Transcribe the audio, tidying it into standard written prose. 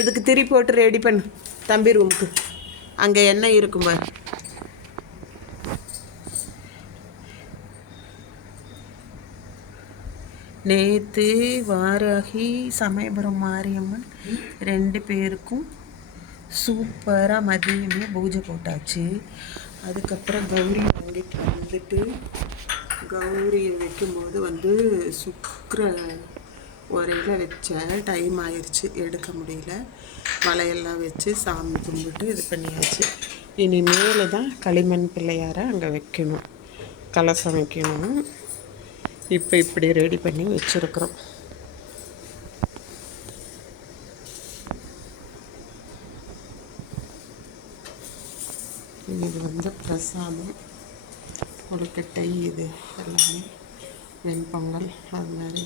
இதுக்கு திரி போட்டு ரெடி பண்ணு தம்பி ரூமுக்கு. அங்கே எண்ணெய் இருக்கும் பாரு. நேற்று வாராகி சமயபுரம் மாரியம்மன் 2 பேருக்கும் சூப்பராக மதியமே பூஜை போட்டாச்சு. அதுக்கப்புறம் கௌரி வாங்கிட்டு வந்துட்டு கௌரியை வைக்கும்போது சுக்கர உரையில் வச்சேன். டைம் ஆயிடுச்சு, எடுக்க முடியல. வலையெல்லாம் வச்சு சாமி கும்பிட்டு இது பண்ணியாச்சு. இனிமேல் தான் களிமண் பிள்ளையாரை அங்கே வைக்கணும், கலசம் வைக்கணும். இப்போ இப்படி ரெடி பண்ணி வச்சுருக்குறோம். இது பிரசாதம், கொழுக்கட்டை, இது எல்லாமே வெண்பொங்கல் அது மாதிரி